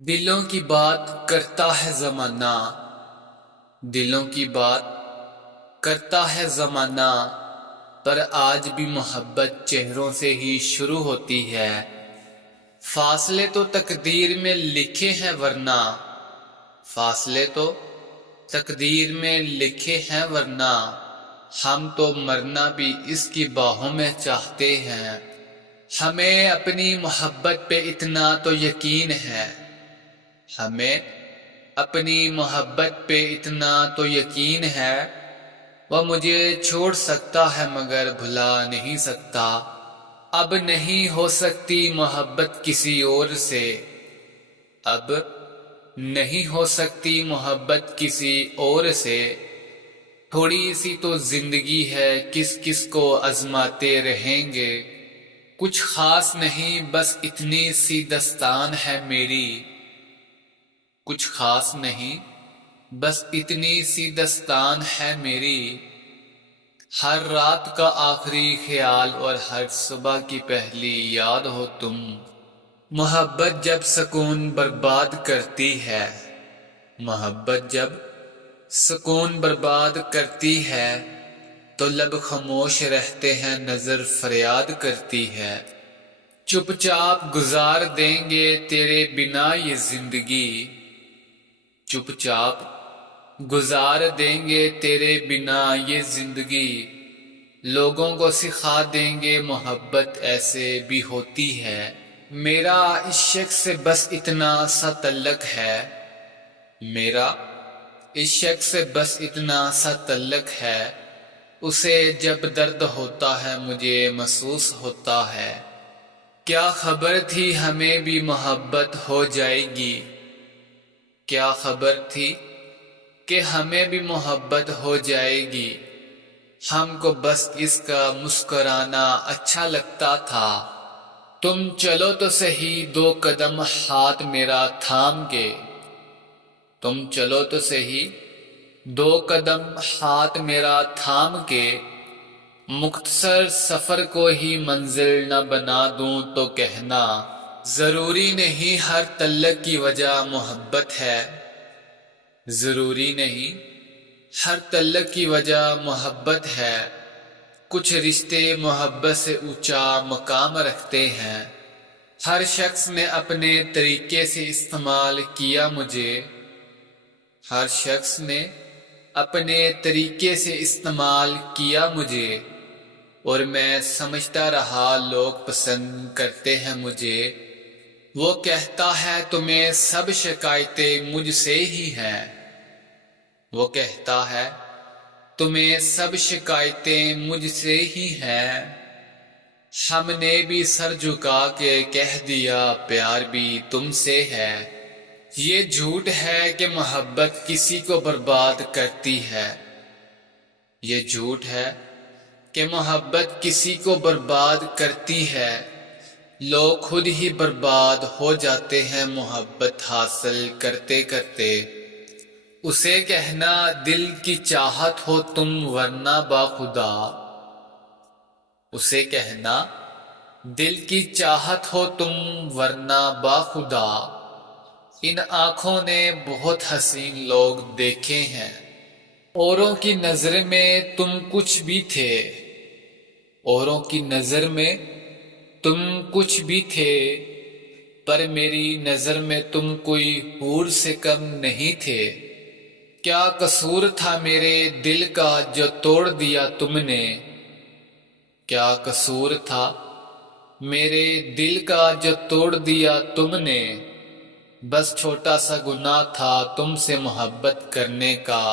دلوں کی بات کرتا ہے زمانہ، دلوں کی بات کرتا ہے زمانہ، پر آج بھی محبت چہروں سے ہی شروع ہوتی ہے۔ فاصلے تو تقدیر میں لکھے ہیں ورنہ، فاصلے تو تقدیر میں لکھے ہیں ورنہ، ہم تو مرنا بھی اس کی باہوں میں چاہتے ہیں۔ ہمیں اپنی محبت پہ اتنا تو یقین ہے، ہمیں اپنی محبت پہ اتنا تو یقین ہے، وہ مجھے چھوڑ سکتا ہے مگر بھلا نہیں سکتا۔ اب نہیں ہو سکتی محبت کسی اور سے، اب نہیں ہو سکتی محبت کسی اور سے۔ تھوڑی سی تو زندگی ہے، کس کس کو آزماتے رہیں گے۔ کچھ خاص نہیں بس اتنی سی داستان ہے میری، کچھ خاص نہیں بس اتنی سی داستان ہے میری۔ ہر رات کا آخری خیال اور ہر صبح کی پہلی یاد ہو تم۔ محبت جب سکون برباد کرتی ہے، محبت جب سکون برباد کرتی ہے، تو لب خاموش رہتے ہیں نظر فریاد کرتی ہے۔ چپ چاپ گزار دیں گے تیرے بنا یہ زندگی، چپ چاپ گزار دیں گے تیرے بنا یہ زندگی۔ لوگوں کو سکھا دیں گے محبت ایسے بھی ہوتی ہے۔ میرا اس شخص سے بس اتنا سا تعلق ہے، میرا اس شخص سے بس اتنا سا تعلق ہے، اسے جب درد ہوتا ہے مجھے محسوس ہوتا ہے۔ کیا خبر تھی ہمیں بھی محبت ہو جائے گی، کیا خبر تھی کہ ہمیں بھی محبت ہو جائے گی۔ ہم کو بس اس کا مسکرانا اچھا لگتا تھا۔ تم چلو تو صحیح دو قدم ہاتھ میرا تھام کے، تم چلو تو صحیح دو قدم ہاتھ میرا تھام کے۔ مختصر سفر کو ہی منزل نہ بنا دوں تو کہنا، ضروری نہیں ہر تعلق کی وجہ محبت ہے، ضروری نہیں ہر تعلق کی وجہ محبت ہے۔ کچھ رشتے محبت سے اونچا مقام رکھتے ہیں۔ ہر شخص نے اپنے طریقے سے استعمال کیا مجھے، ہر شخص نے اپنے طریقے سے استعمال کیا مجھے، اور میں سمجھتا رہا لوگ پسند کرتے ہیں مجھے۔ وہ کہتا ہے تمہیں سب شکایتیں مجھ سے ہی ہیں، وہ کہتا ہے تمہیں سب شکایتیں مجھ سے ہی ہیں۔ ہم نے بھی سر جھکا کے کہہ دیا پیار بھی تم سے ہے۔ یہ جھوٹ ہے کہ محبت کسی کو برباد کرتی ہے، یہ جھوٹ ہے کہ محبت کسی کو برباد کرتی ہے۔ لوگ خود ہی برباد ہو جاتے ہیں محبت حاصل کرتے کرتے۔ اسے کہنا دل کی چاہت ہو تم ورنہ باخدا، اسے کہنا دل کی چاہت ہو تم ورنہ باخدا۔ ان آنکھوں نے بہت حسین لوگ دیکھے ہیں، اوروں کی نظر میں تم کچھ بھی تھے، اوروں کی نظر میں تم کچھ بھی تھے، پر میری نظر میں تم کوئی حور سے کم نہیں تھے۔ کیا قصور تھا میرے دل کا جو توڑ دیا تم نے، کیا قصور تھا میرے دل کا جو توڑ دیا تم نے۔ بس چھوٹا سا گناہ تھا تم سے محبت کرنے کا،